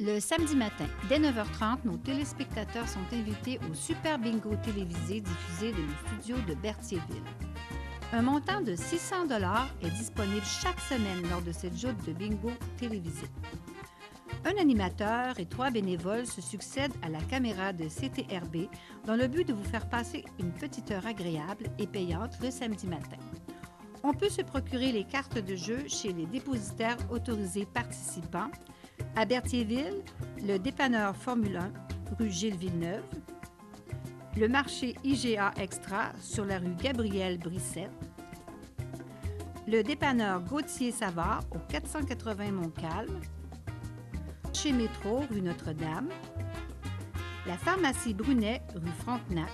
Le samedi matin, dès 9h30, nos téléspectateurs sont invités au Super Bingo télévisé diffusé de nos studios de Berthierville. Un montant de 600 $ est disponible chaque semaine lors de cette joute de bingo télévisé. Un animateur et 3 bénévoles se succèdent à la caméra de CTRB dans le but de vous faire passer une petite heure agréable et payante le samedi matin. On peut se procurer les cartes de jeu chez les dépositaires autorisés participants à Berthierville, le dépanneur Formule 1, rue Gilles Villeneuve, le marché IGA Extra sur la rue Gabriel Brissette, le dépanneur Gauthier Savard au 480 Montcalm, chez Métro, rue Notre-Dame, la pharmacie Brunet, rue Frontenac,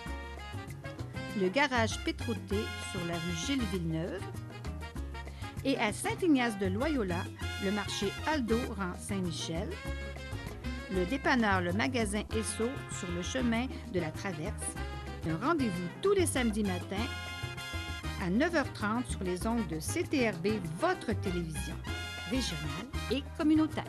le garage Pétroté sur la rue Gilles Villeneuve et à Saint-Ignace-de-Loyola, le marché Aldo rang Saint-Michel, le dépanneur Le Magasin Esso sur le chemin de la Traverse. Un rendez-vous tous les samedis matins à 9h30 sur les ondes de CTRB, votre télévision régionale et communautaire.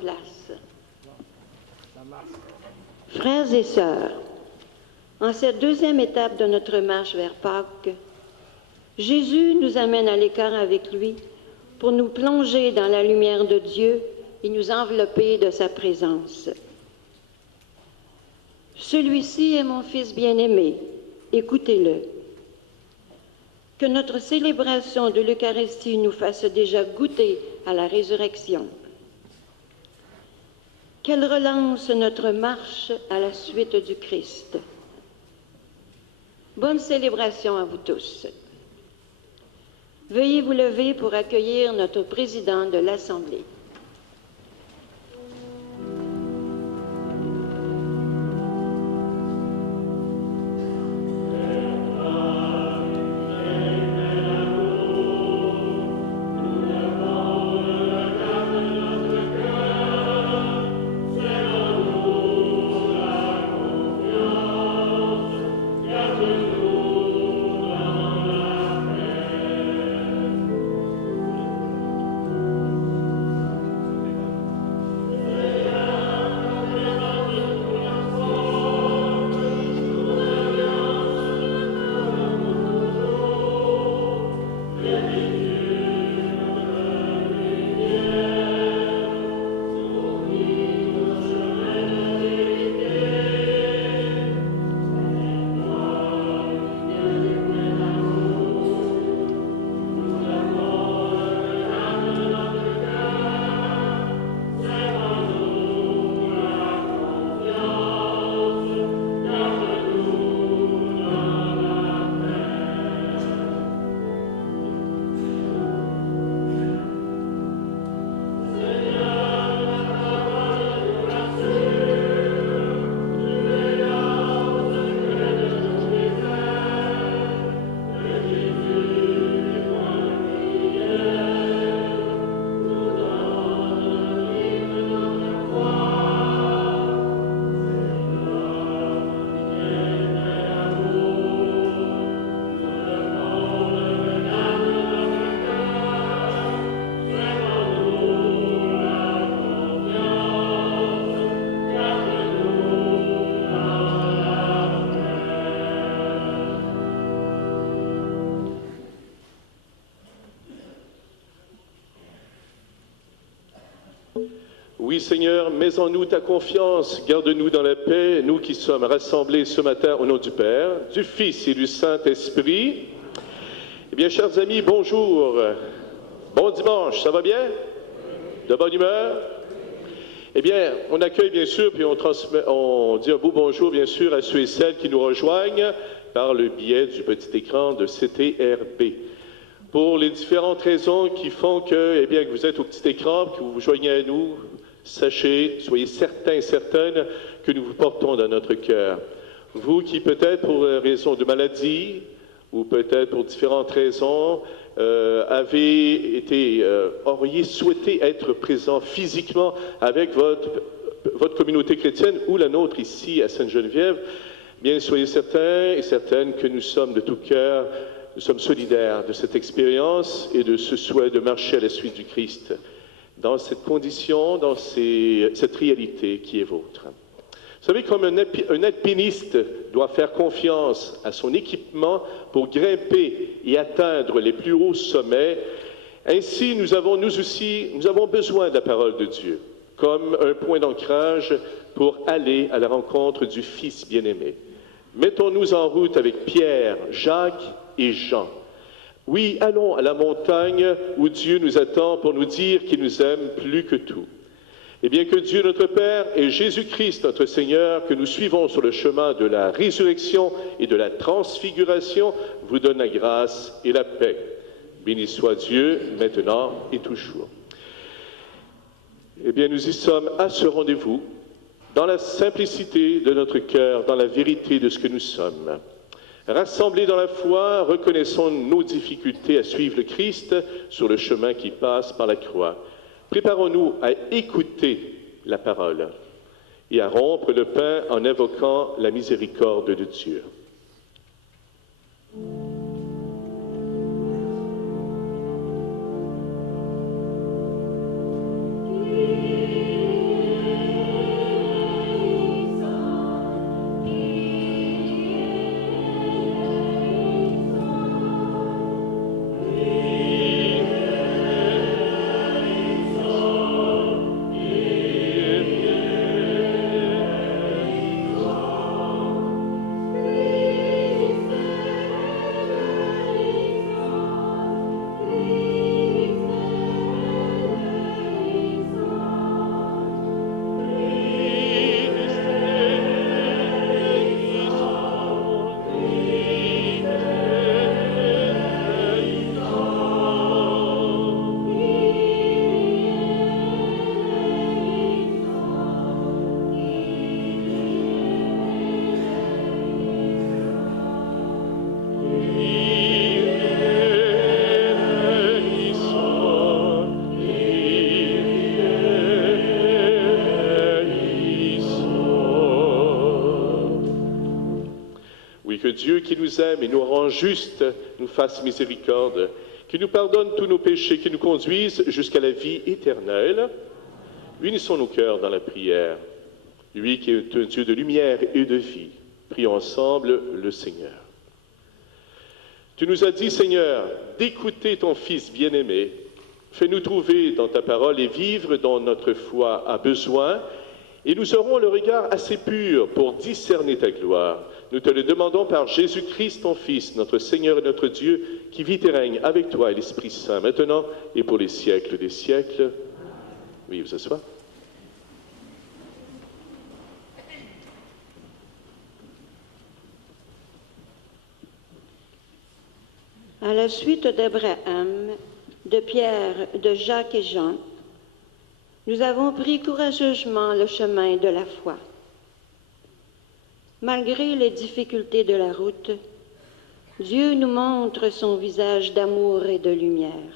Place. Frères et sœurs, en cette deuxième étape de notre marche vers Pâques, Jésus nous amène à l'écart avec lui pour nous plonger dans la lumière de Dieu et nous envelopper de sa présence. Celui-ci est mon Fils bien-aimé, écoutez-le. Que notre célébration de l'Eucharistie nous fasse déjà goûter à la résurrection. Qu'elle relance notre marche à la suite du Christ. Bonne célébration à vous tous. Veuillez vous lever pour accueillir notre président de l'Assemblée. Oui, Seigneur, mets en nous ta confiance, garde-nous dans la paix, nous qui sommes rassemblés ce matin au nom du Père, du Fils et du Saint-Esprit. Eh bien, chers amis, bonjour. Bon dimanche, ça va bien? De bonne humeur? Eh bien, on accueille bien sûr, puis on dit un beau bonjour bien sûr à ceux et celles qui nous rejoignent par le biais du petit écran de CTRB. Pour les différentes raisons qui font que, eh bien, que vous êtes au petit écran, que vous vous joignez à nous, sachez, soyez certains et certaines que nous vous portons dans notre cœur. Vous qui peut-être pour raison de maladie ou peut-être pour différentes raisons auriez souhaité être présent physiquement avec votre communauté chrétienne ou la nôtre ici à Sainte-Geneviève, bien soyez certains et certaines que nous sommes de tout cœur, nous sommes solidaires de cette expérience et de ce souhait de marcher à la suite du Christ dans cette condition, dans cette réalité qui est vôtre. Vous savez, comme un alpiniste doit faire confiance à son équipement pour grimper et atteindre les plus hauts sommets, ainsi nous avons besoin de la parole de Dieu comme un point d'ancrage pour aller à la rencontre du Fils bien-aimé. Mettons-nous en route avec Pierre, Jacques et Jean. Oui, allons à la montagne où Dieu nous attend pour nous dire qu'il nous aime plus que tout. Et bien que Dieu notre Père et Jésus-Christ notre Seigneur, que nous suivons sur le chemin de la résurrection et de la transfiguration, vous donne la grâce et la paix. Béni soit Dieu, maintenant et toujours. Eh bien, nous y sommes à ce rendez-vous, dans la simplicité de notre cœur, dans la vérité de ce que nous sommes. Rassemblés dans la foi, reconnaissons nos difficultés à suivre le Christ sur le chemin qui passe par la croix. Préparons-nous à écouter la parole et à rompre le pain en invoquant la miséricorde de Dieu. Dieu qui nous aime et nous rend justes, nous fasse miséricorde, qui nous pardonne tous nos péchés, qui nous conduise jusqu'à la vie éternelle. Unissons nos cœurs dans la prière. Lui qui est un Dieu de lumière et de vie, prions ensemble le Seigneur. Tu nous as dit, Seigneur, d'écouter ton Fils bien-aimé. Fais-nous trouver dans ta parole et vivre dont notre foi a besoin, et nous aurons le regard assez pur pour discerner ta gloire. Nous te le demandons par Jésus-Christ, ton Fils, notre Seigneur et notre Dieu, qui vit et règne avec toi et l'Esprit Saint, maintenant et pour les siècles des siècles. Oui, vous asseyez. À la suite d'Abraham, de Pierre, de Jacques et Jean, nous avons pris courageusement le chemin de la foi. Malgré les difficultés de la route, Dieu nous montre son visage d'amour et de lumière.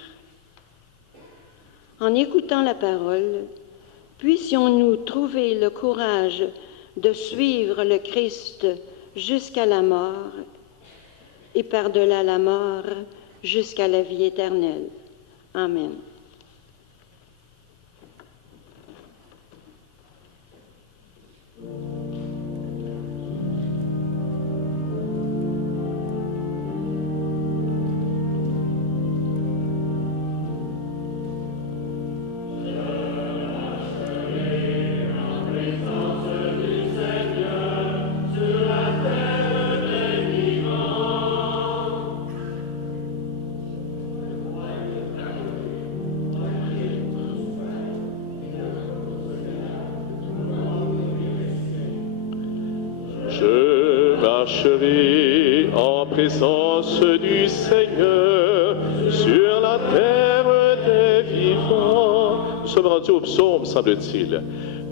En écoutant la parole, puissions-nous trouver le courage de suivre le Christ jusqu'à la mort et par-delà la mort jusqu'à la vie éternelle. Amen. marcherai en présence du Seigneur sur la terre des vivants. Nous sommes rendus au psaume, semble-t-il.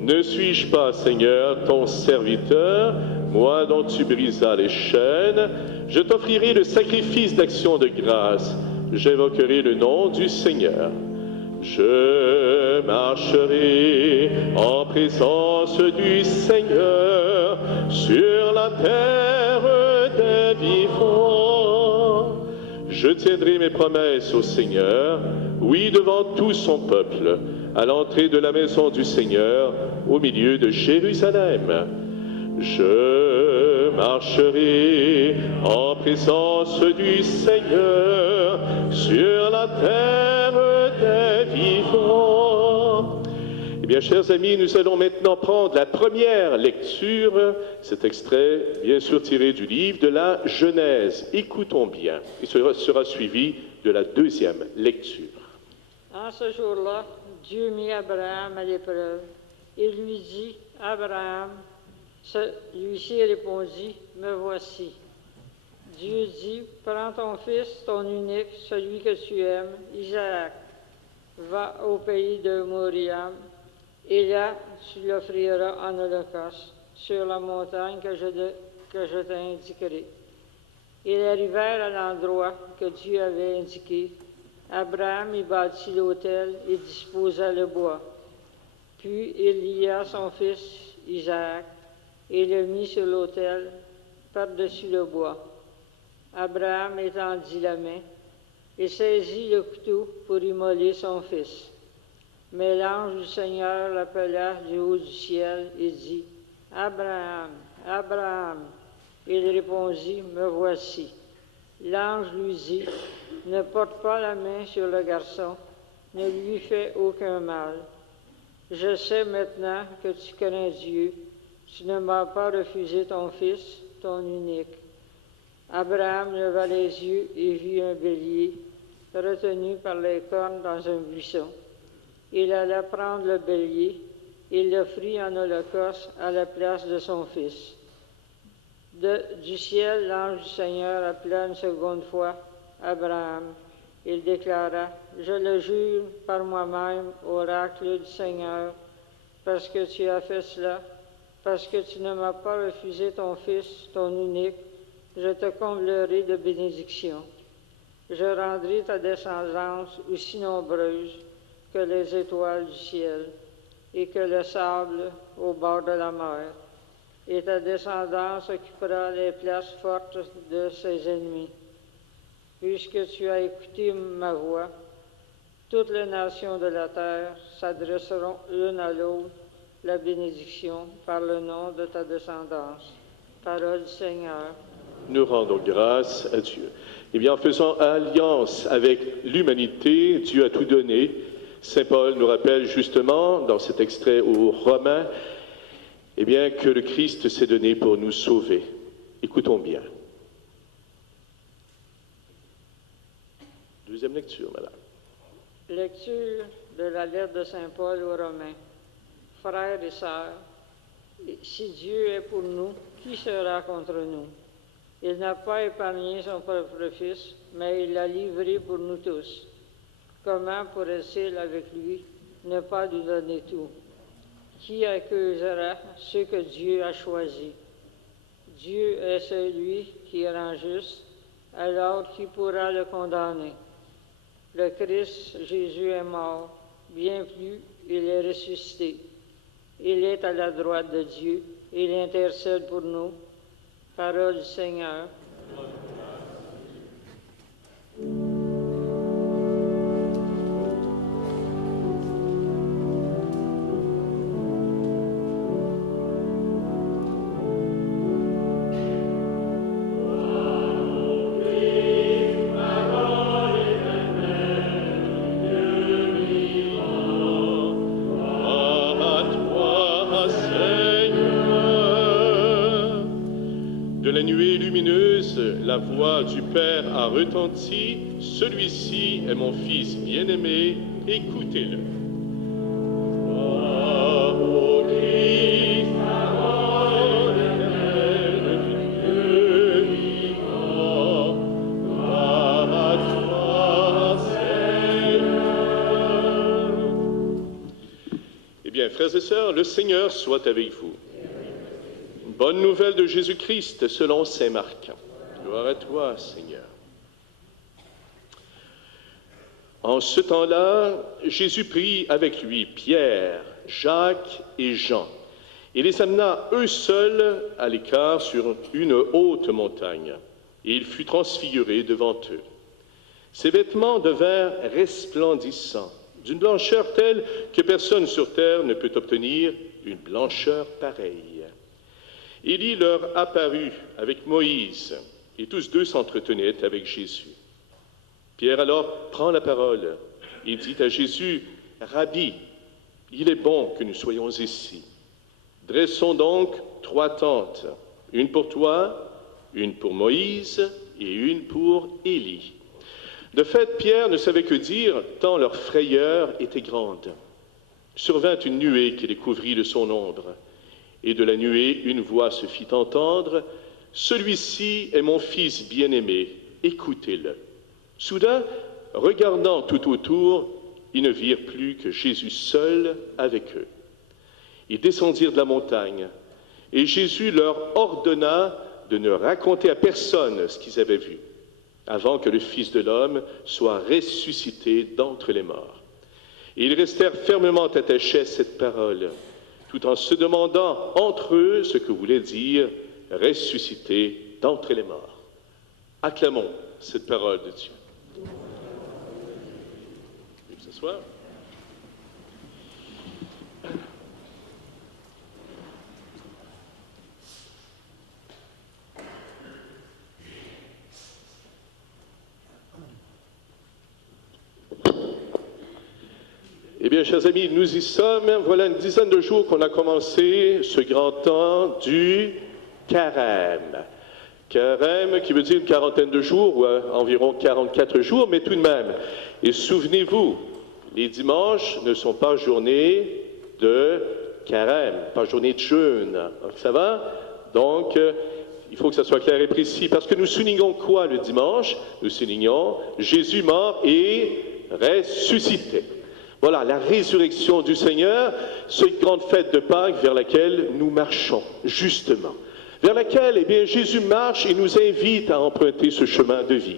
Ne suis-je pas, Seigneur, ton serviteur, moi dont tu brisas les chaînes? Je t'offrirai le sacrifice d'action de grâce. J'invoquerai le nom du Seigneur. Je marcherai en présence du Seigneur sur la terre des vivants. Je tiendrai mes promesses au Seigneur, oui, devant tout son peuple, à l'entrée de la maison du Seigneur, au milieu de Jérusalem. Je marcherai en présence du Seigneur sur la terre des vivants. Eh bien, chers amis, nous allons maintenant prendre la première lecture, cet extrait, bien sûr, tiré du livre de la Genèse. Écoutons bien, et ce sera suivi de la deuxième lecture. En ce jour-là, Dieu mit Abraham à l'épreuve et lui dit, « Abraham ». Celui-ci répondit, « Me voici. » Dieu dit, « Prends ton fils, ton unique, celui que tu aimes, Isaac. Va au pays de Moriam, et là tu l'offriras en holocauste sur la montagne que je t'indiquerai. » Ils arrivèrent à l'endroit que Dieu avait indiqué. Abraham y bâtit l'autel et disposa le bois. Puis il lia son fils Isaac et le mit sur l'autel par-dessus le bois. Abraham étendit la main et saisit le couteau pour immoler son fils. Mais l'ange du Seigneur l'appela du haut du ciel et dit, « Abraham, Abraham !» Il répondit, « Me voici. » L'ange lui dit, « Ne porte pas la main sur le garçon, ne lui fais aucun mal. Je sais maintenant que tu crains Dieu. Tu ne m'as pas refusé ton fils, ton unique. » Abraham leva les yeux et vit un bélier retenu par les cornes dans un buisson. Il alla prendre le bélier et l'offrit en holocauste à la place de son fils. Du ciel, l'ange du Seigneur appela une seconde fois Abraham. Il déclara, « Je le jure par moi-même, oracle du Seigneur, parce que tu as fait cela, parce que tu ne m'as pas refusé ton fils, ton unique, je te comblerai de bénédictions. Je rendrai ta descendance aussi nombreuse que les étoiles du ciel et que le sable au bord de la mer. Et ta descendance occupera les places fortes de ses ennemis. Puisque tu as écouté ma voix, toutes les nations de la terre s'adresseront l'une à l'autre la bénédiction par le nom de ta descendance. » Parole du Seigneur. Nous rendons grâce à Dieu. Eh bien, en faisant alliance avec l'humanité, Dieu a tout donné. Saint Paul nous rappelle justement, dans cet extrait aux Romains, eh bien, que le Christ s'est donné pour nous sauver. Écoutons bien. Deuxième lecture, madame. Lecture de la lettre de Saint Paul aux Romains. Frères et sœurs, si Dieu est pour nous, qui sera contre nous? Il n'a pas épargné son propre Fils, mais il l'a livré pour nous tous. Comment pourrait-il, avec lui, ne pas lui donner tout? Qui accusera ceux que Dieu a choisis? Dieu est celui qui rend juste, alors qui pourra le condamner? Le Christ Jésus est mort, bien plus, il est ressuscité. Il est à la droite de Dieu, il intercède pour nous. Parole du Seigneur. La voix du Père a retenti, celui-ci est mon Fils bien-aimé, écoutez-le. Parole, parole, frères et sœurs, le Seigneur soit avec vous. Bonne nouvelle de Jésus-Christ selon saint Marc. Gloire à toi, Seigneur. En ce temps-là, Jésus prit avec lui Pierre, Jacques et Jean, et les amena eux seuls à l'écart sur une haute montagne, et il fut transfiguré devant eux. Ses vêtements devinrent resplendissants, d'une blancheur telle que personne sur terre ne peut obtenir une blancheur pareille. Élie leur apparut avec Moïse, et tous deux s'entretenaient avec Jésus. Pierre alors prend la parole et dit à Jésus, « Rabbi, il est bon que nous soyons ici. Dressons donc 3 tentes, une pour toi, une pour Moïse et une pour Élie. » De fait, Pierre ne savait que dire, tant leur frayeur était grande. Survint une nuée qui les couvrit de son ombre, et de la nuée une voix se fit entendre, « Celui-ci est mon fils bien-aimé, écoutez-le. » Soudain, regardant tout autour, ils ne virent plus que Jésus seul avec eux. Ils descendirent de la montagne, et Jésus leur ordonna de ne raconter à personne ce qu'ils avaient vu, avant que le Fils de l'homme soit ressuscité d'entre les morts. Et ils restèrent fermement attachés à cette parole, tout en se demandant entre eux ce que voulait dire « ressuscité d'entre les morts ». Acclamons cette parole de Dieu. Veuillez vous asseoir. Eh bien, chers amis, nous y sommes. Voilà une dizaine de jours qu'on a commencé ce grand temps du carême. Carême qui veut dire une quarantaine de jours, ou environ 44 jours, mais tout de même. Et souvenez-vous, les dimanches ne sont pas journées de carême, pas journées de jeûne. Ça va? Donc, il faut que ça soit clair et précis. Parce que nous soulignons quoi le dimanche? Nous soulignons Jésus mort et ressuscité. Voilà, la résurrection du Seigneur, cette grande fête de Pâques vers laquelle nous marchons, justement. Vers laquelle, eh bien, Jésus marche et nous invite à emprunter ce chemin de vie.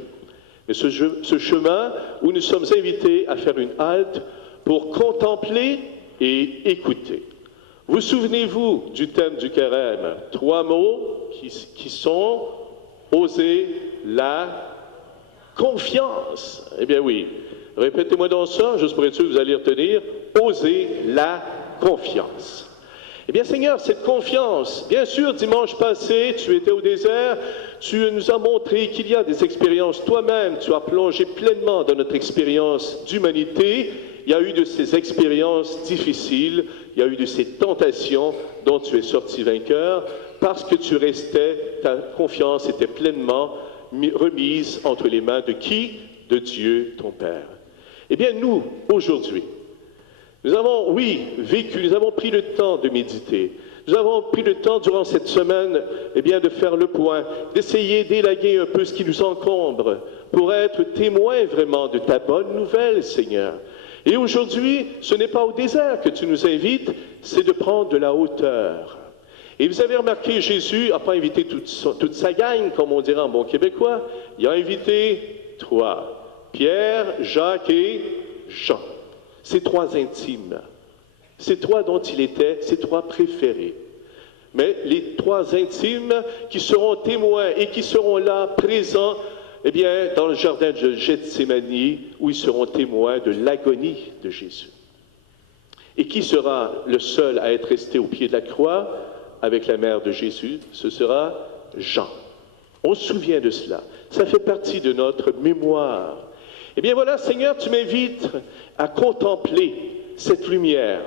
Mais ce chemin où nous sommes invités à faire une halte pour contempler et écouter. Vous souvenez-vous du thème du carême? 3 mots qui sont « oser la confiance ». Eh bien oui. Répétez-moi donc ça, juste pour être sûr que vous allez retenir. Oser la confiance. Eh bien, Seigneur, cette confiance, bien sûr, dimanche passé, tu étais au désert, tu nous as montré qu'il y a des expériences. Toi-même, tu as plongé pleinement dans notre expérience d'humanité. Il y a eu de ces expériences difficiles, il y a eu de ces tentations dont tu es sorti vainqueur, parce que tu restais, ta confiance était pleinement remise entre les mains de qui? De Dieu, ton Père. Eh bien, nous, aujourd'hui, nous avons, oui, vécu, nous avons pris le temps de méditer. Nous avons pris le temps, durant cette semaine, eh bien, de faire le point, d'essayer d'élaguer un peu ce qui nous encombre pour être témoins vraiment de ta bonne nouvelle, Seigneur. Et aujourd'hui, ce n'est pas au désert que tu nous invites, c'est de prendre de la hauteur. Et vous avez remarqué, Jésus n'a pas invité toute sa gang, comme on dirait en bon québécois. Il a invité 3. Pierre, Jacques et Jean. Ces 3 intimes. Ces 3 dont il était, ces 3 préférés. Mais les 3 intimes qui seront témoins et qui seront là, présents, eh bien, dans le jardin de Gethsémani, où ils seront témoins de l'agonie de Jésus. Et qui sera le seul à être resté au pied de la croix avec la mère de Jésus? Ce sera Jean. On se souvient de cela. Ça fait partie de notre mémoire. Eh bien voilà, Seigneur, tu m'invites à contempler cette lumière,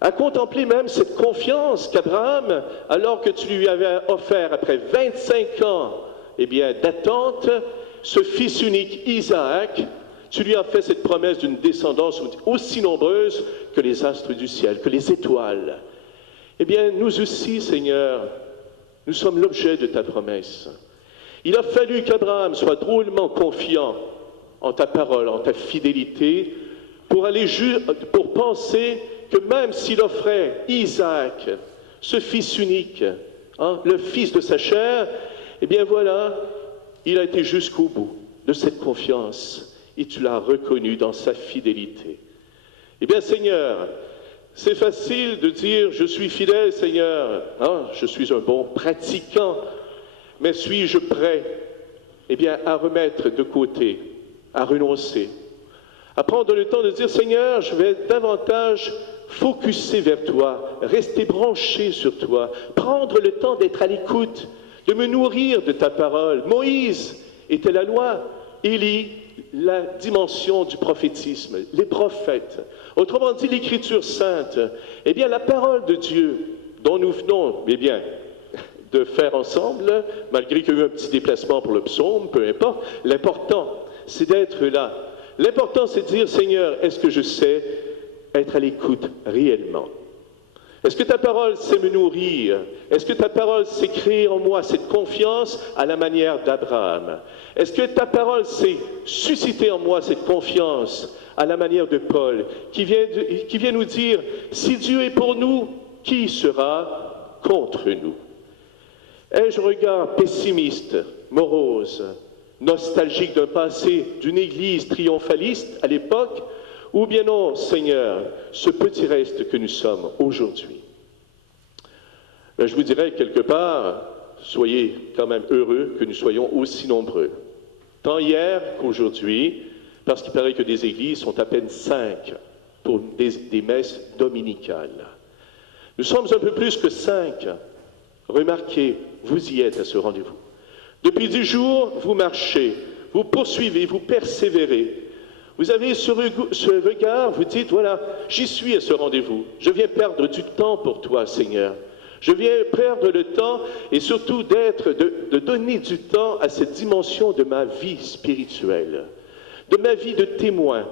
à contempler même cette confiance qu'Abraham, alors que tu lui avais offert après 25 ans, eh bien, d'attente, ce fils unique Isaac, tu lui as fait cette promesse d'une descendance aussi nombreuse que les astres du ciel, que les étoiles. Eh bien, nous aussi, Seigneur, nous sommes l'objet de ta promesse. Il a fallu qu'Abraham soit drôlement confiant en ta parole, en ta fidélité, pour penser que même s'il offrait Isaac, ce fils unique, le fils de sa chair, eh bien voilà, il a été jusqu'au bout de cette confiance et tu l'as reconnu dans sa fidélité. Eh bien Seigneur, c'est facile de dire « je suis fidèle Seigneur, je suis un bon pratiquant », mais suis-je prêt eh bien, à remettre de côté, à renoncer, à prendre le temps de dire « Seigneur, je vais davantage focuser vers toi, rester branché sur toi, prendre le temps d'être à l'écoute, de me nourrir de ta parole. » Moïse était la loi, Élie, la dimension du prophétisme, les prophètes. Autrement dit, l'Écriture sainte, eh bien, la parole de Dieu dont nous venons, eh bien, de faire ensemble, malgré qu'il y a eu un petit déplacement pour le psaume, peu importe, l'important, c'est d'être là. L'important, c'est de dire, Seigneur, est-ce que je sais être à l'écoute réellement? Est-ce que ta parole sait me nourrir? Est-ce que ta parole sait créer en moi cette confiance à la manière d'Abraham? Est-ce que ta parole sait susciter en moi cette confiance à la manière de Paul, qui vient nous dire, si Dieu est pour nous, qui sera contre nous? Ai-je un regard pessimiste, morose, nostalgique d'un passé, d'une église triomphaliste à l'époque, ou bien non, Seigneur, ce petit reste que nous sommes aujourd'hui? Ben, je vous dirais quelque part, soyez quand même heureux que nous soyons aussi nombreux, tant hier qu'aujourd'hui, parce qu'il paraît que des églises sont à peine 5 pour des messes dominicales. Nous sommes un peu plus que 5. Remarquez, vous y êtes à ce rendez-vous. Depuis 10 jours, vous marchez, vous poursuivez, vous persévérez. Vous avez ce regard, vous dites, voilà, j'y suis à ce rendez-vous. Je viens perdre du temps pour toi, Seigneur. Je viens perdre le temps et surtout de donner du temps à cette dimension de ma vie spirituelle, de ma vie de témoin.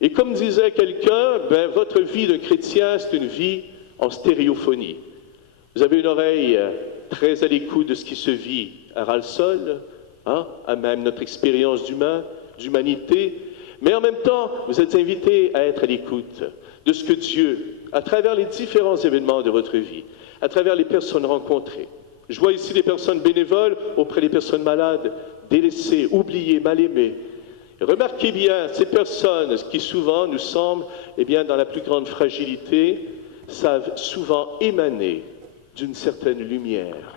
Et comme disait quelqu'un, ben, votre vie de chrétien, c'est une vie en stéréophonie. Vous avez une oreille très à l'écoute de ce qui se vit à ras-le-sol, à même notre expérience d'humanité, mais en même temps, vous êtes invité à être à l'écoute de ce que Dieu, à travers les différents événements de votre vie, à travers les personnes rencontrées. Je vois ici des personnes bénévoles auprès des personnes malades, délaissées, oubliées, mal aimées. Et remarquez bien, ces personnes qui souvent nous semblent, eh bien, dans la plus grande fragilité, savent souvent émaner d'une certaine lumière,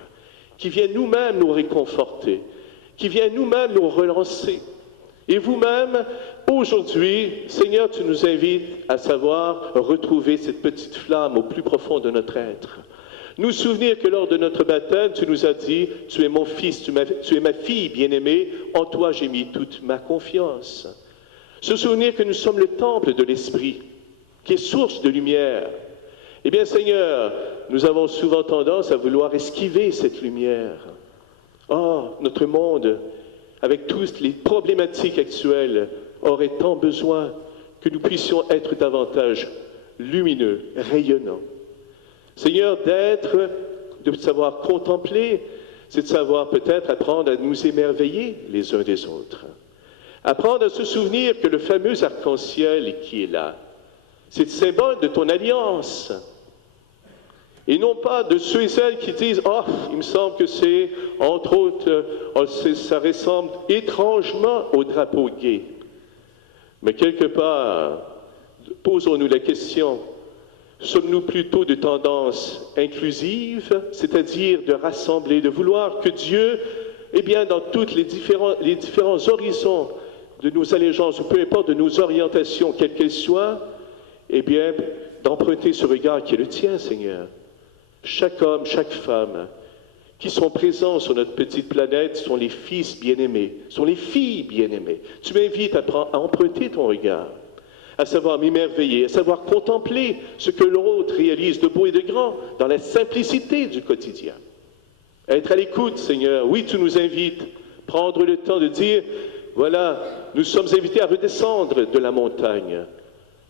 qui vient nous-mêmes nous réconforter, qui vient nous-mêmes nous relancer. Et vous-même, aujourd'hui, Seigneur, tu nous invites à savoir retrouver cette petite flamme au plus profond de notre être. Nous souvenir que lors de notre baptême, tu nous as dit, tu es mon fils, tu es ma fille bien-aimée, en toi j'ai mis toute ma confiance. Se souvenir que nous sommes le temple de l'Esprit, qui est source de lumière. Eh bien, Seigneur, nous avons souvent tendance à vouloir esquiver cette lumière. Oh, notre monde, avec toutes les problématiques actuelles, aurait tant besoin que nous puissions être davantage lumineux, rayonnants. Seigneur, de savoir contempler, c'est de savoir peut-être apprendre à nous émerveiller les uns des autres. Apprendre à se souvenir que le fameux arc-en-ciel qui est là, c'est le symbole de ton alliance. Et non pas de ceux et celles qui disent « Oh, il me semble que c'est, entre autres, ça ressemble étrangement au drapeau gay. » Mais quelque part, posons-nous la question, sommes-nous plutôt de tendance inclusive, c'est-à-dire de rassembler, de vouloir que Dieu, eh bien, dans tous les différents horizons de nos allégeances, ou peu importe de nos orientations, quelles qu'elles soient, eh bien, d'emprunter ce regard qui est le tien, Seigneur. Chaque homme, chaque femme qui sont présents sur notre petite planète sont les fils bien-aimés, sont les filles bien-aimées. Tu m'invites à emprunter ton regard, à savoir m'émerveiller, à savoir contempler ce que l'autre réalise de beau et de grand dans la simplicité du quotidien. Être à l'écoute, Seigneur. Oui, tu nous invites, prendre le temps de dire, voilà, nous sommes invités à redescendre de la montagne,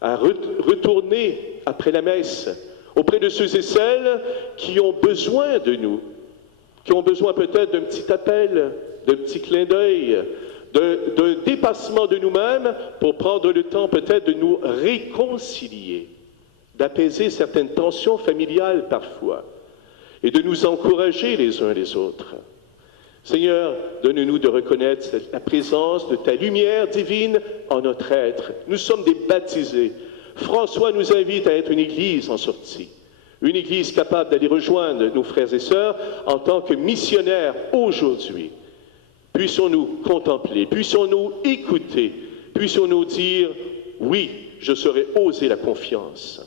à retourner après la messe, auprès de ceux et celles qui ont besoin de nous, qui ont besoin peut-être d'un petit appel, d'un petit clin d'œil, d'un dépassement de nous-mêmes pour prendre le temps peut-être de nous réconcilier d'apaiser certaines tensions familiales parfois, et de nous encourager les uns les autres. Seigneur, donne-nous de reconnaître la présence de ta lumière divine en notre être. Nous sommes des baptisés. François nous invite à être une église en sortie, une église capable d'aller rejoindre nos frères et sœurs en tant que missionnaires aujourd'hui. Puissions-nous contempler, puissions-nous écouter, puissions-nous dire « oui, je saurais oser la confiance ».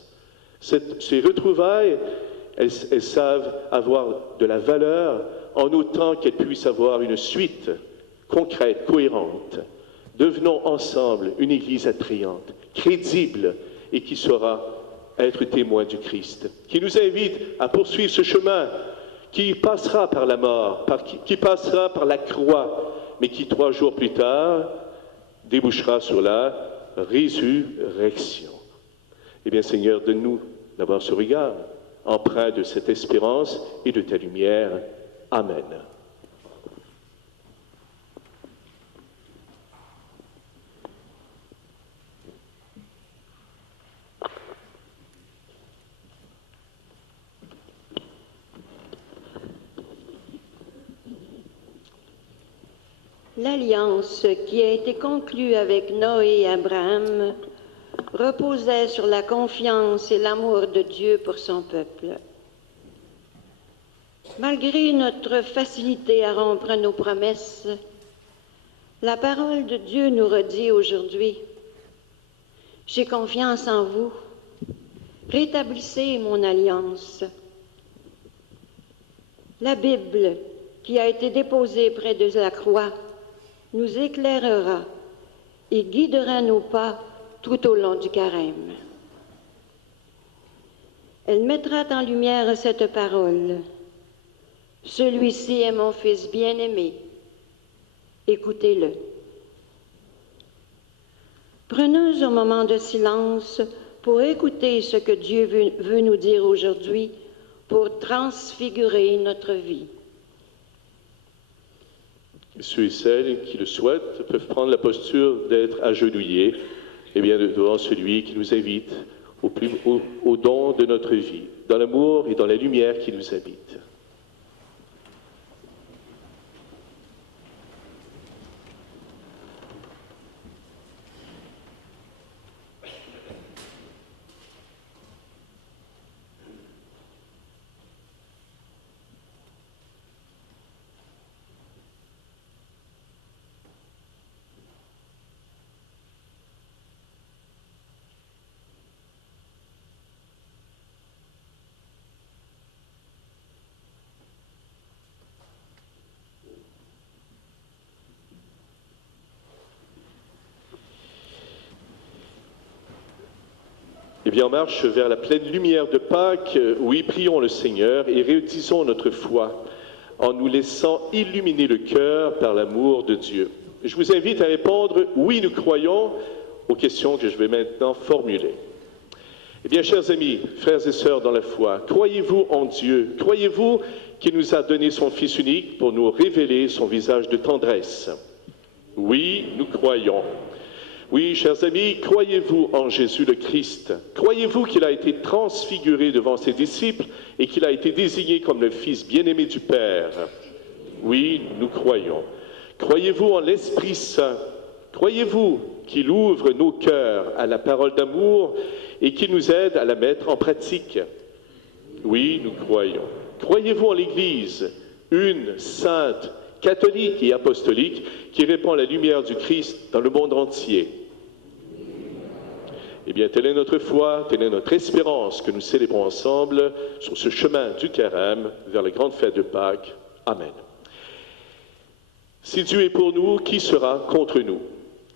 Ces retrouvailles, elles savent avoir de la valeur en autant qu'elles puissent avoir une suite concrète, cohérente. Devenons ensemble une Église attrayante, crédible et qui saura être témoin du Christ, qui nous invite à poursuivre ce chemin qui passera par la mort, qui passera par la croix, mais qui 3 jours plus tard débouchera sur la résurrection. Eh bien, Seigneur, donne-nous d'avoir ce regard empreint de cette espérance et de ta lumière. Amen. L'alliance qui a été conclue avec Noé et Abraham reposait sur la confiance et l'amour de Dieu pour son peuple. Malgré notre facilité à rompre nos promesses, la parole de Dieu nous redit aujourd'hui: « J'ai confiance en vous, rétablissez mon alliance. » La Bible, qui a été déposée près de la croix, nous éclairera et guidera nos pas tout au long du carême. Elle mettra en lumière cette parole: « Celui-ci est mon Fils bien-aimé, écoutez-le. » Prenons un moment de silence pour écouter ce que Dieu veut nous dire aujourd'hui pour transfigurer notre vie. Ceux et celles qui le souhaitent peuvent prendre la posture d'être agenouillés devant celui qui nous invite au don de notre vie, dans l'amour et dans la lumière qui nous habite. Eh bien, en marche vers la pleine lumière de Pâques, oui, prions le Seigneur et réutilisons notre foi en nous laissant illuminer le cœur par l'amour de Dieu. Je vous invite à répondre « Oui, nous croyons » aux questions que je vais maintenant formuler. Eh bien, chers amis, frères et sœurs dans la foi, croyez-vous en Dieu? Croyez-vous qu'il nous a donné son Fils unique pour nous révéler son visage de tendresse? Oui, nous croyons. Oui, chers amis, croyez-vous en Jésus le Christ? Croyez-vous qu'il a été transfiguré devant ses disciples et qu'il a été désigné comme le Fils bien-aimé du Père? Oui, nous croyons. Croyez-vous en l'Esprit Saint? Croyez-vous qu'il ouvre nos cœurs à la parole d'amour et qu'il nous aide à la mettre en pratique? Oui, nous croyons. Croyez-vous en l'Église, une, sainte, catholique et apostolique, qui répand la lumière du Christ dans le monde entier? Eh bien, telle est notre foi, telle est notre espérance que nous célébrons ensemble sur ce chemin du carême vers la grande fête de Pâques. Amen. Si Dieu est pour nous, qui sera contre nous?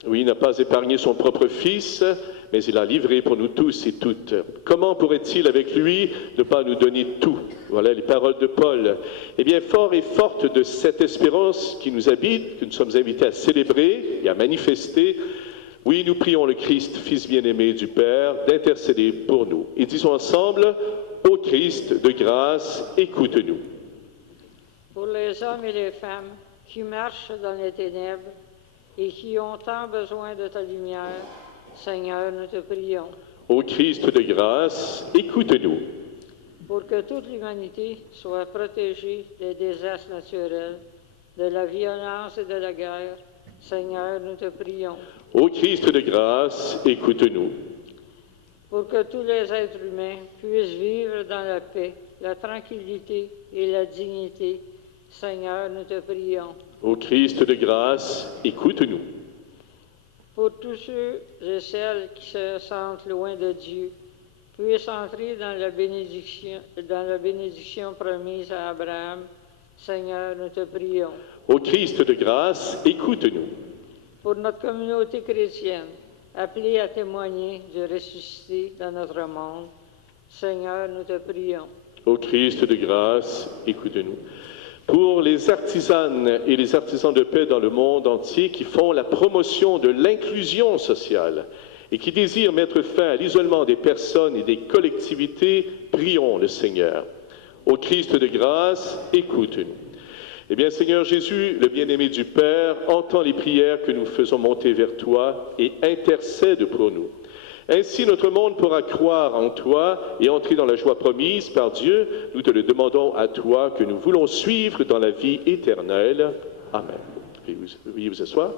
Oui, il n'a pas épargné son propre Fils, mais il l'a livré pour nous tous et toutes. Comment pourrait-il avec lui ne pas nous donner tout? Voilà les paroles de Paul. Eh bien, fort et forte de cette espérance qui nous habite, que nous sommes invités à célébrer et à manifester, oui, nous prions le Christ, Fils bien-aimé du Père, d'intercéder pour nous. Et disons ensemble: ô Christ de grâce, écoute-nous. Pour les hommes et les femmes qui marchent dans les ténèbres et qui ont tant besoin de ta lumière, Seigneur, nous te prions. Ô Christ de grâce, écoute-nous. Pour que toute l'humanité soit protégée des désastres naturels, de la violence et de la guerre, Seigneur, nous te prions. Ô Christ de grâce, écoute-nous. Pour que tous les êtres humains puissent vivre dans la paix, la tranquillité et la dignité, Seigneur, nous te prions. Ô Christ de grâce, écoute-nous. Pour tous ceux et celles qui se sentent loin de Dieu, puissent entrer dans la bénédiction promise à Abraham, Seigneur, nous te prions. Ô Christ de grâce, écoute-nous. Pour notre communauté chrétienne, appelée à témoigner du ressuscité dans notre monde, Seigneur, nous te prions. Ô Christ de grâce, écoute-nous. Pour les artisanes et les artisans de paix dans le monde entier qui font la promotion de l'inclusion sociale et qui désirent mettre fin à l'isolement des personnes et des collectivités, prions le Seigneur. Ô Christ de grâce, écoute-nous. Eh bien, Seigneur Jésus, le bien-aimé du Père, entends les prières que nous faisons monter vers toi et intercède pour nous. Ainsi, notre monde pourra croire en toi et entrer dans la joie promise par Dieu. Nous te le demandons à toi que nous voulons suivre dans la vie éternelle. Amen. Veuillez vous asseoir.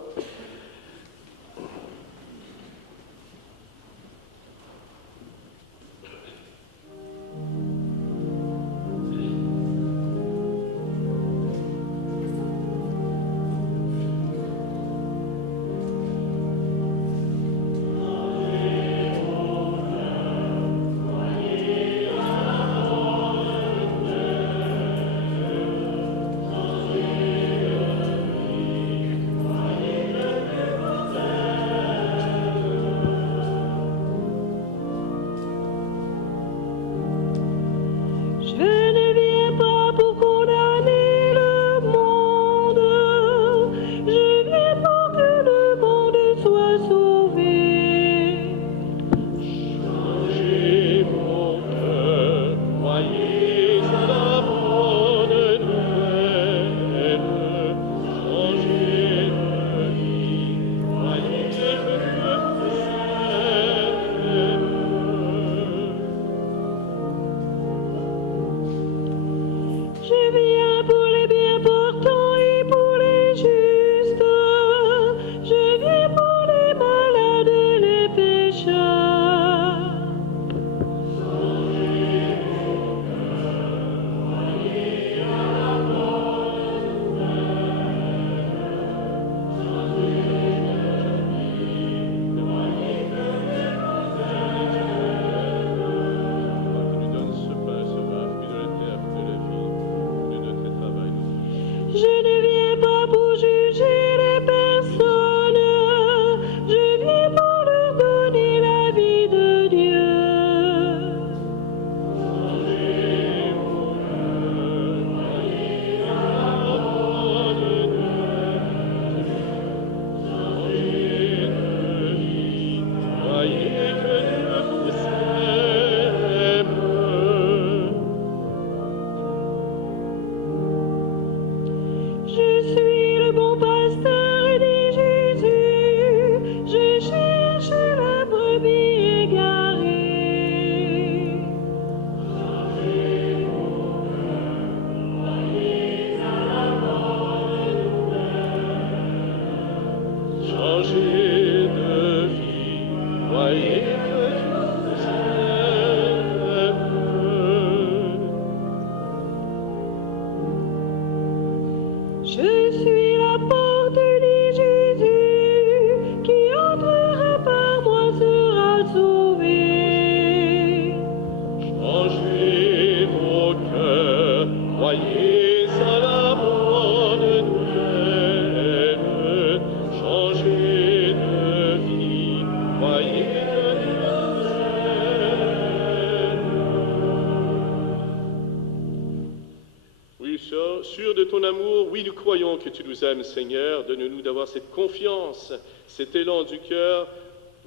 Sûr de ton amour, oui, nous croyons que tu nous aimes, Seigneur. Donne-nous d'avoir cette confiance, cet élan du cœur.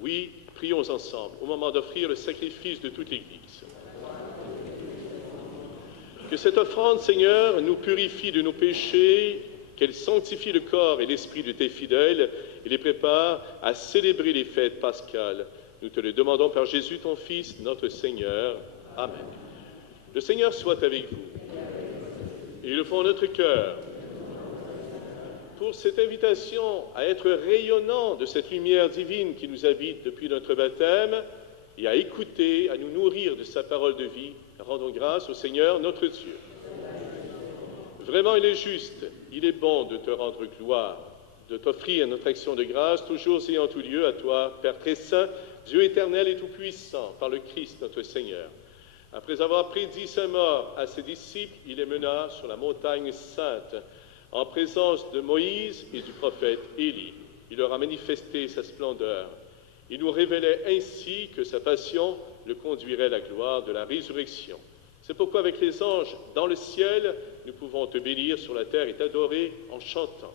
Oui, prions ensemble au moment d'offrir le sacrifice de toute l'Église. Que cette offrande, Seigneur, nous purifie de nos péchés, qu'elle sanctifie le corps et l'esprit de tes fidèles et les prépare à célébrer les fêtes pascales. Nous te le demandons par Jésus, ton Fils, notre Seigneur. Amen. Le Seigneur soit avec vous. Et le fond de notre cœur, pour cette invitation à être rayonnant de cette lumière divine qui nous habite depuis notre baptême et à écouter, à nous nourrir de sa parole de vie, rendons grâce au Seigneur notre Dieu. Vraiment, il est juste, il est bon de te rendre gloire, de t'offrir notre action de grâce, toujours et en tout lieu à toi, Père très saint, Dieu éternel et tout-puissant, par le Christ notre Seigneur. Après avoir prédit sa mort à ses disciples, il les mena sur la montagne sainte, en présence de Moïse et du prophète Élie. Il leur a manifesté sa splendeur. Il nous révélait ainsi que sa passion le conduirait à la gloire de la résurrection. C'est pourquoi avec les anges dans le ciel, nous pouvons te bénir sur la terre et t'adorer en chantant.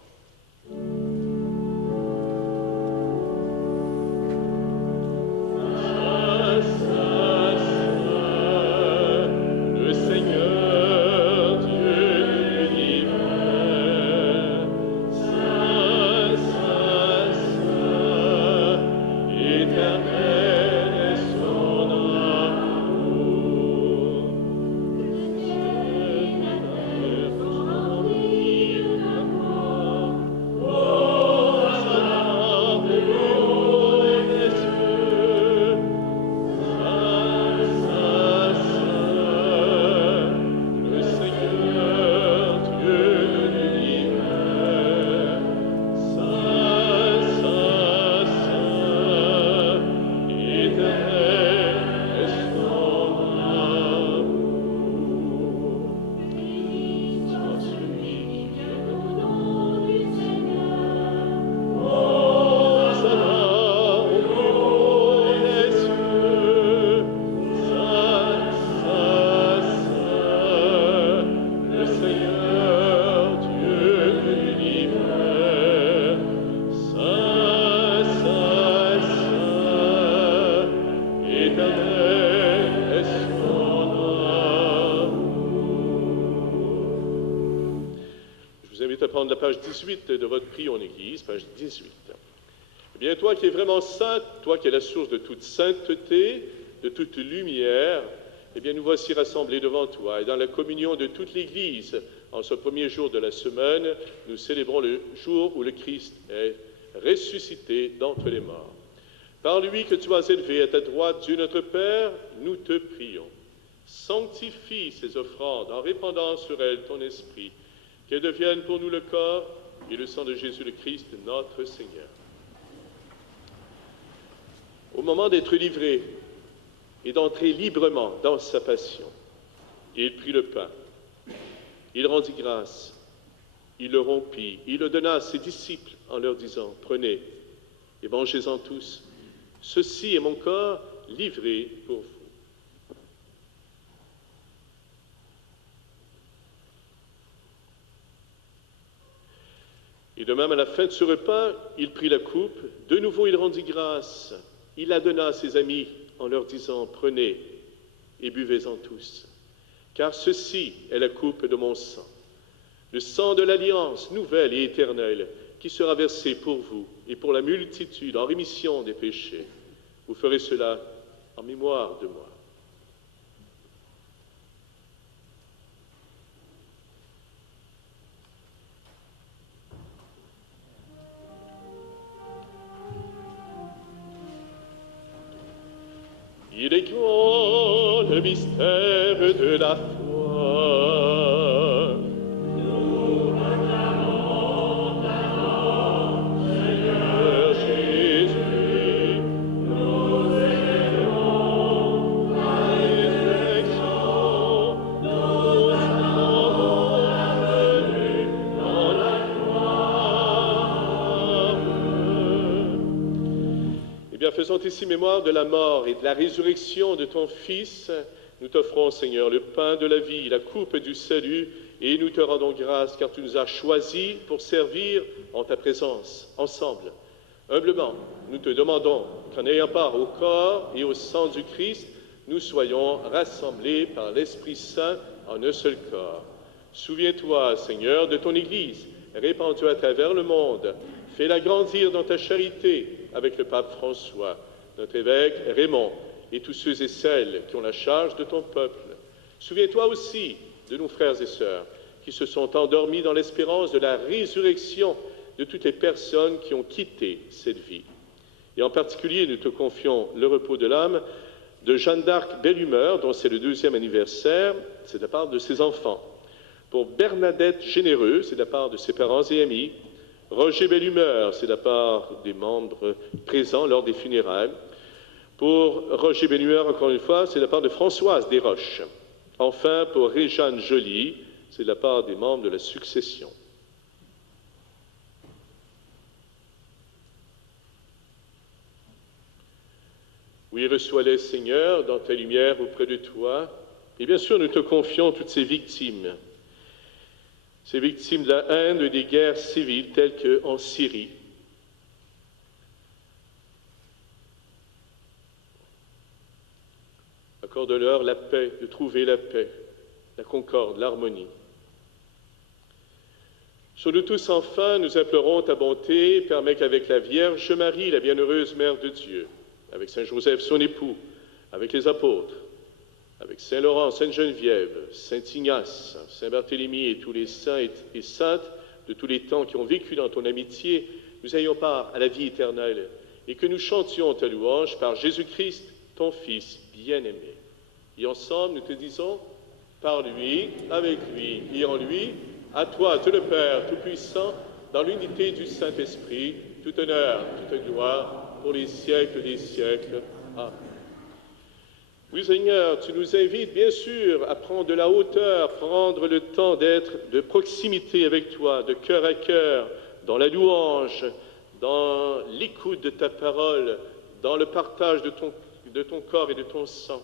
La page 18 de votre prix en Église, page 18. Eh bien, toi qui es vraiment saint, toi qui es la source de toute sainteté, de toute lumière, eh bien, nous voici rassemblés devant toi. Et dans la communion de toute l'Église, en ce premier jour de la semaine, nous célébrons le jour où le Christ est ressuscité d'entre les morts. Par lui que tu as élevé à ta droite, Dieu notre Père, nous te prions. Sanctifie ces offrandes en répandant sur elles ton esprit, qu'elles deviennent pour nous le corps et le sang de Jésus le Christ, notre Seigneur. Au moment d'être livré et d'entrer librement dans sa passion, il prit le pain, il rendit grâce, il le rompit, il le donna à ses disciples en leur disant, « Prenez et mangez-en tous, ceci est mon corps livré pour vous. » Et de même, à la fin de ce repas, il prit la coupe, de nouveau il rendit grâce, il la donna à ses amis en leur disant, « Prenez et buvez-en tous, car ceci est la coupe de mon sang, le sang de l'alliance nouvelle et éternelle, qui sera versé pour vous et pour la multitude en rémission des péchés. Vous ferez cela en mémoire de moi. » Il est grand le mystère de la foi. Nous acclamons ta nom, Seigneur Jésus. Nous célébrons ta résurrection. Nous attendons la venue dans la gloire. Eh bien, faisons ici mémoire de la mort et de la résurrection de ton Fils. Nous t'offrons, Seigneur, le pain de la vie, la coupe du salut, et nous te rendons grâce car tu nous as choisis pour servir en ta présence, ensemble. Humblement, nous te demandons qu'en ayant part au corps et au sang du Christ, nous soyons rassemblés par l'Esprit Saint en un seul corps. Souviens-toi, Seigneur, de ton Église, répandue à travers le monde. Fais-la grandir dans ta charité avec le pape François, notre évêque Raymond et tous ceux et celles qui ont la charge de ton peuple. Souviens-toi aussi de nos frères et sœurs qui se sont endormis dans l'espérance de la résurrection de toutes les personnes qui ont quitté cette vie. Et en particulier, nous te confions le repos de l'âme de Jeanne d'Arc Belle-Humeur, dont c'est le 2e anniversaire, c'est de la part de ses enfants. Pour Bernadette Généreux, c'est de la part de ses parents et amis. Roger Belle-Humeur, c'est de la part des membres présents lors des funérailles. Pour Roger Belle-Humeur, encore une fois, c'est de la part de Françoise Desroches. Enfin, pour Réjeanne Joly, c'est de la part des membres de la succession. Oui, reçois-les, Seigneur, dans ta lumière auprès de toi. Et bien sûr, nous te confions toutes ces victimes de la haine et des guerres civiles telles qu'en Syrie. Accorde-leur la paix, de trouver la paix, la concorde, l'harmonie. Sur nous tous, enfin, nous implorons ta bonté, permets qu'avec la Vierge Marie, la bienheureuse Mère de Dieu, avec Saint Joseph, son époux, avec les apôtres, avec Saint Laurent, Sainte Geneviève, Saint Ignace, Saint Barthélemy et tous les saints et saintes de tous les temps qui ont vécu dans ton amitié, nous ayons part à la vie éternelle et que nous chantions ta louange par Jésus-Christ, ton Fils bien-aimé. Et ensemble, nous te disons, par lui, avec lui et en lui, à toi, Dieu le Père Tout-Puissant, dans l'unité du Saint-Esprit, tout honneur, toute gloire, pour les siècles des siècles. Amen. Oui, Seigneur, tu nous invites bien sûr à prendre de la hauteur, prendre le temps d'être de proximité avec toi, de cœur à cœur, dans la louange, dans l'écoute de ta parole, dans le partage de ton corps et de ton sang.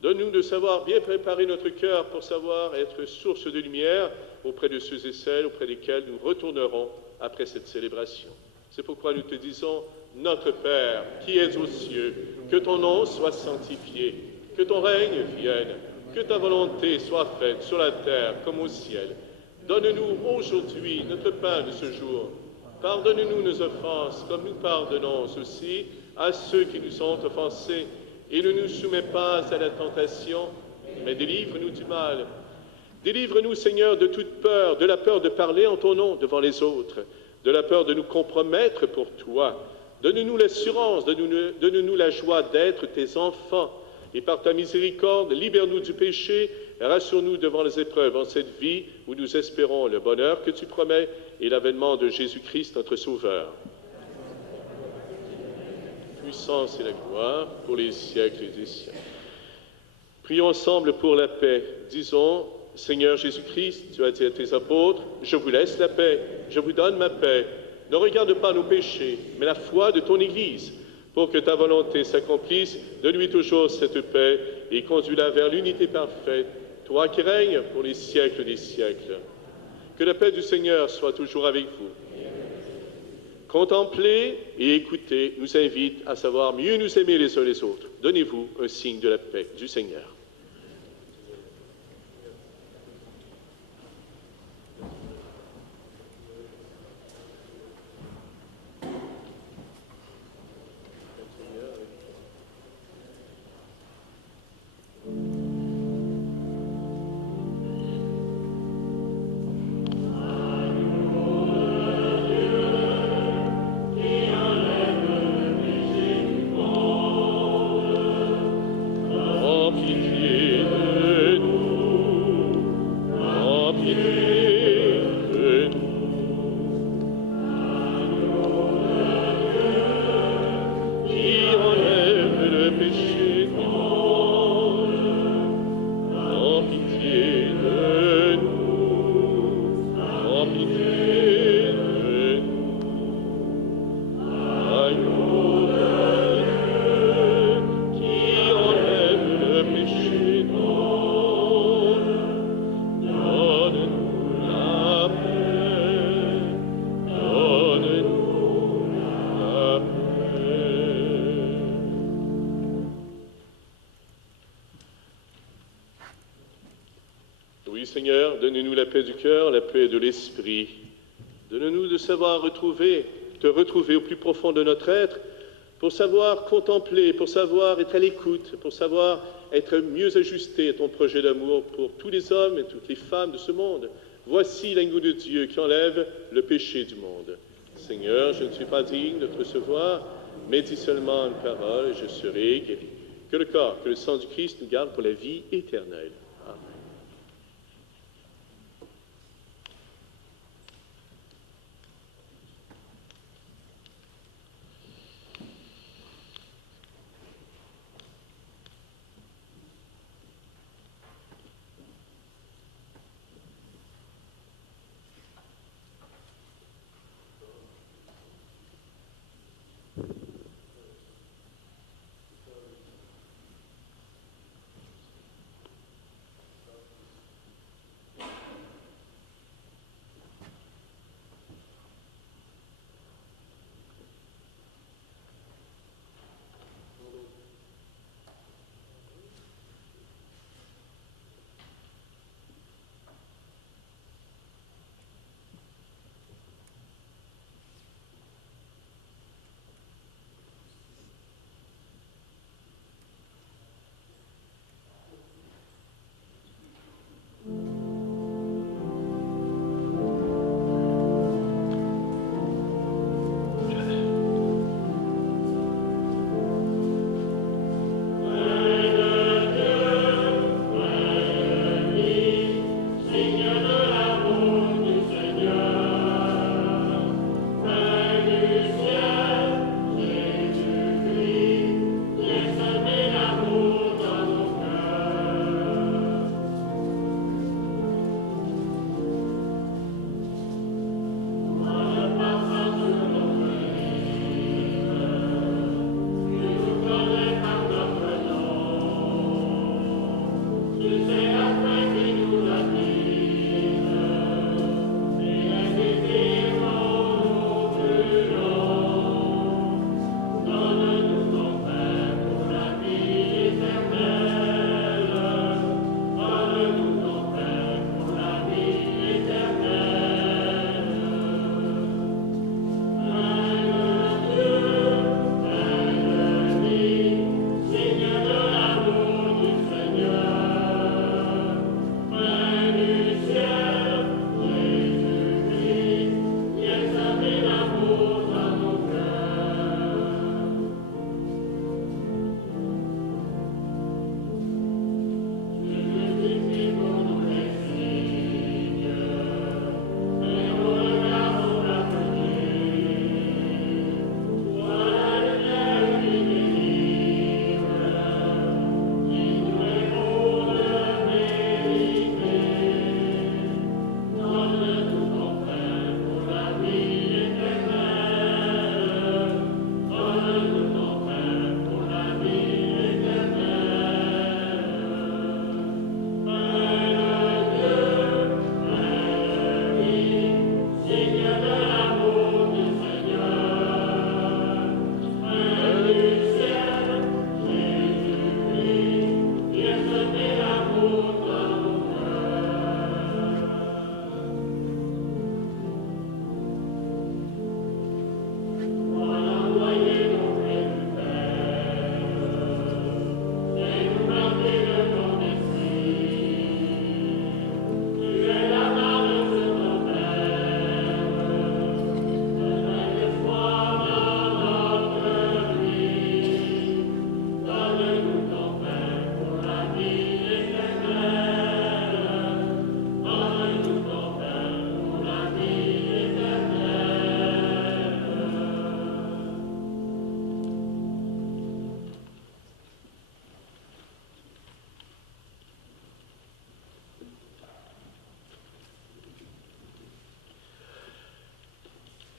Donne-nous de savoir bien préparer notre cœur pour savoir être source de lumière auprès de ceux et celles auprès desquels nous retournerons après cette célébration. C'est pourquoi nous te disons, notre Père, qui es aux cieux, que ton nom soit sanctifié, que ton règne vienne, que ta volonté soit faite sur la terre comme au ciel. Donne-nous aujourd'hui notre pain de ce jour. Pardonne-nous nos offenses, comme nous pardonnons aussi à ceux qui nous ont offensés. Et ne nous soumets pas à la tentation, mais délivre-nous du mal. Délivre-nous, Seigneur, de toute peur, de la peur de parler en ton nom devant les autres, de la peur de nous compromettre pour toi. Donne-nous l'assurance, donne-nous la joie d'être tes enfants. Et par ta miséricorde, libère-nous du péché, rassure-nous devant les épreuves en cette vie où nous espérons le bonheur que tu promets et l'avènement de Jésus-Christ, notre Sauveur. Puissance et la gloire pour les siècles des siècles. Prions ensemble pour la paix. Disons, Seigneur Jésus-Christ, tu as dit à tes apôtres, je vous laisse la paix, je vous donne ma paix. Ne regarde pas nos péchés, mais la foi de ton Église. Pour que ta volonté s'accomplisse, donne-lui toujours cette paix et conduis-la vers l'unité parfaite, toi qui règnes pour les siècles des siècles. Que la paix du Seigneur soit toujours avec vous. Contempler et écouter nous invite à savoir mieux nous aimer les uns les autres. Donnez-vous un signe de la paix du Seigneur. Seigneur, donne-nous la paix du cœur, la paix de l'esprit. Donne-nous de savoir te retrouver au plus profond de notre être, pour savoir contempler, pour savoir être à l'écoute, pour savoir être mieux ajusté à ton projet d'amour pour tous les hommes et toutes les femmes de ce monde. Voici l'agneau de Dieu qui enlève le péché du monde. Seigneur, je ne suis pas digne de te recevoir, mais dis seulement une parole et je serai guéri. Que le corps, que le sang du Christ nous garde pour la vie éternelle. Amen.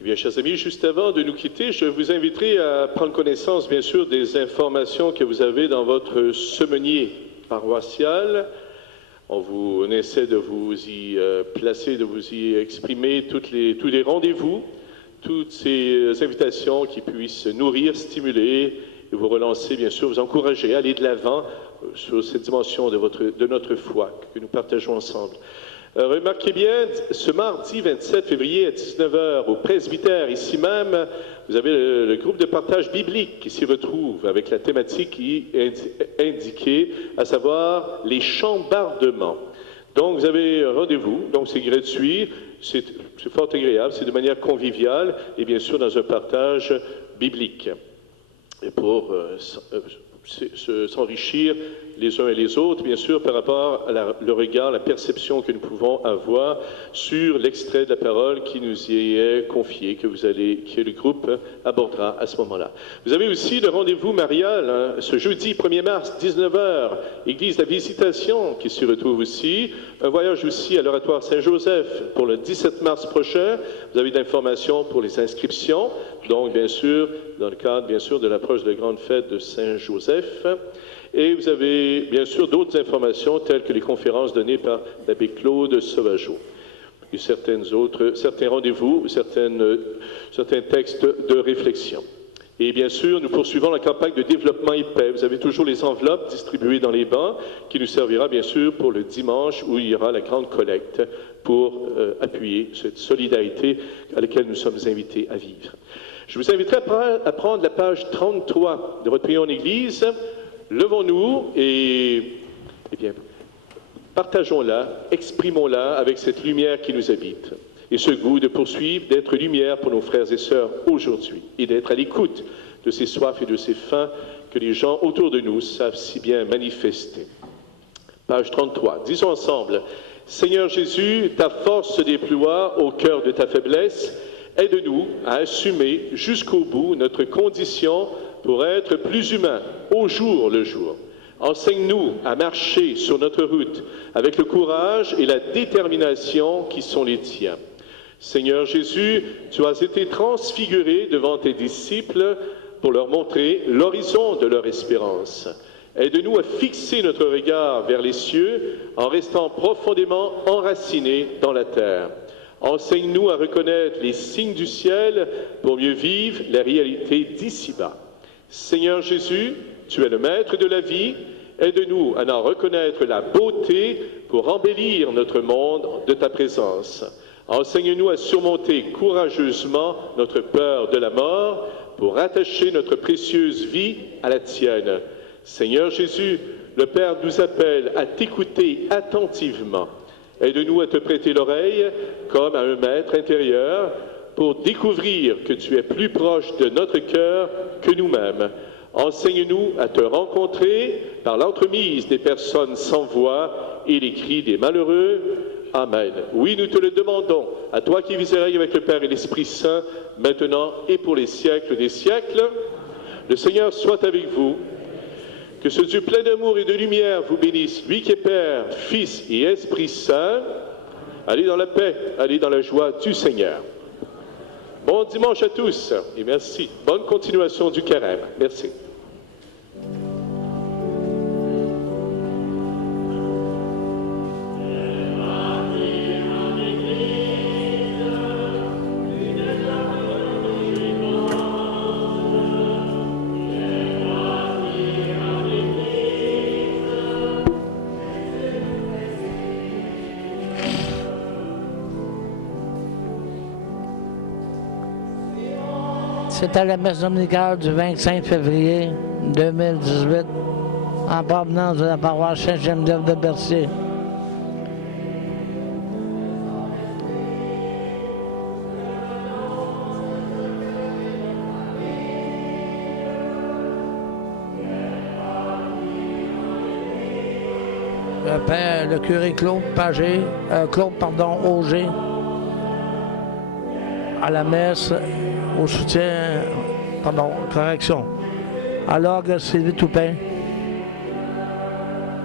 Eh bien, chers amis, juste avant de nous quitter, je vous inviterai à prendre connaissance, bien sûr, des informations que vous avez dans votre semenier paroissial. On essaie de vous y placer, de vous y exprimer tous les rendez-vous, toutes ces invitations qui puissent nourrir, stimuler et vous relancer, bien sûr, vous encourager à aller de l'avant sur cette dimension de notre foi que nous partageons ensemble. Remarquez bien, ce mardi 27 février à 19 h au presbytère, ici même, vous avez le groupe de partage biblique qui s'y retrouve avec la thématique qui est indiquée, à savoir les chambardements. Donc, vous avez rendez-vous, donc c'est gratuit, c'est fort agréable, c'est de manière conviviale et bien sûr dans un partage biblique. Et pour s'enrichir les uns et les autres, bien sûr, par rapport à le regard, la perception que nous pouvons avoir sur l'extrait de la parole qui nous y est confié, que le groupe abordera à ce moment-là. Vous avez aussi le rendez-vous marial, ce jeudi 1er mars, 19 h, Église de la Visitation, qui s'y retrouve aussi. Un voyage aussi à l'Oratoire Saint-Joseph pour le 17 mars prochain. Vous avez d'informations pour les inscriptions, donc bien sûr, dans le cadre, bien sûr, de l'approche de la grande fête de Saint-Joseph. Et vous avez, bien sûr, d'autres informations, telles que les conférences données par l'abbé Claude Sauvageau. Et certains rendez-vous, certains textes de réflexion. Et bien sûr, nous poursuivons la campagne de développement épais. Vous avez toujours les enveloppes distribuées dans les bancs, qui nous servira, bien sûr, pour le dimanche, où il y aura la grande collecte pour appuyer cette solidarité à laquelle nous sommes invités à vivre. Je vous inviterai à prendre la page 33 de votre prière en Église. Levons-nous et bien, partageons-la, exprimons-la avec cette lumière qui nous habite. Et ce goût de poursuivre, d'être lumière pour nos frères et sœurs aujourd'hui, et d'être à l'écoute de ces soifs et de ces faims que les gens autour de nous savent si bien manifester. Page 33. Disons ensemble, Seigneur Jésus, ta force se déploie au cœur de ta faiblesse. Aide-nous à assumer jusqu'au bout notre condition pour être plus humains au jour le jour. Enseigne-nous à marcher sur notre route avec le courage et la détermination qui sont les tiens. Seigneur Jésus, tu as été transfiguré devant tes disciples pour leur montrer l'horizon de leur espérance. Aide-nous à fixer notre regard vers les cieux en restant profondément enracinés dans la terre. Enseigne-nous à reconnaître les signes du ciel pour mieux vivre la réalité d'ici-bas. Seigneur Jésus, tu es le maître de la vie. Aide-nous à en reconnaître la beauté pour embellir notre monde de ta présence. Enseigne-nous à surmonter courageusement notre peur de la mort pour attacher notre précieuse vie à la tienne. Seigneur Jésus, le Père nous appelle à t'écouter attentivement. Aide-nous à te prêter l'oreille comme à un maître intérieur pour découvrir que tu es plus proche de notre cœur que nous-mêmes. Enseigne-nous à te rencontrer par l'entremise des personnes sans voix et les cris des malheureux. Amen. Oui, nous te le demandons, à toi qui vis et règnes avec le Père et l'Esprit Saint, maintenant et pour les siècles des siècles. Le Seigneur soit avec vous. Que ce Dieu plein d'amour et de lumière vous bénisse, lui qui est Père, Fils et Esprit Saint. Allez dans la paix, allez dans la joie du Seigneur. Bon dimanche à tous et merci. Bonne continuation du carême. Merci. C'était la messe dominicale du 25 février 2018 en provenance de la paroisse Saint-Geneviève de Berthier. Le curé Claude Auger à la messe. Au soutien, à l'orgue, Sylvie Toupin.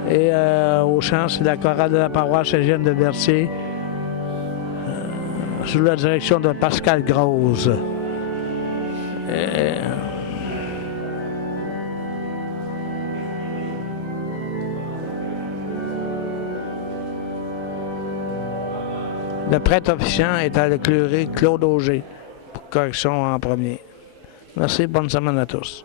Et au chant, c'est la chorale de la paroisse Saint-Jean de Berthier, sous la direction de Pascal Grosse. Le prêtre officiant était le curé Claude Auger. Correction en premier. Merci, bonne semaine à tous.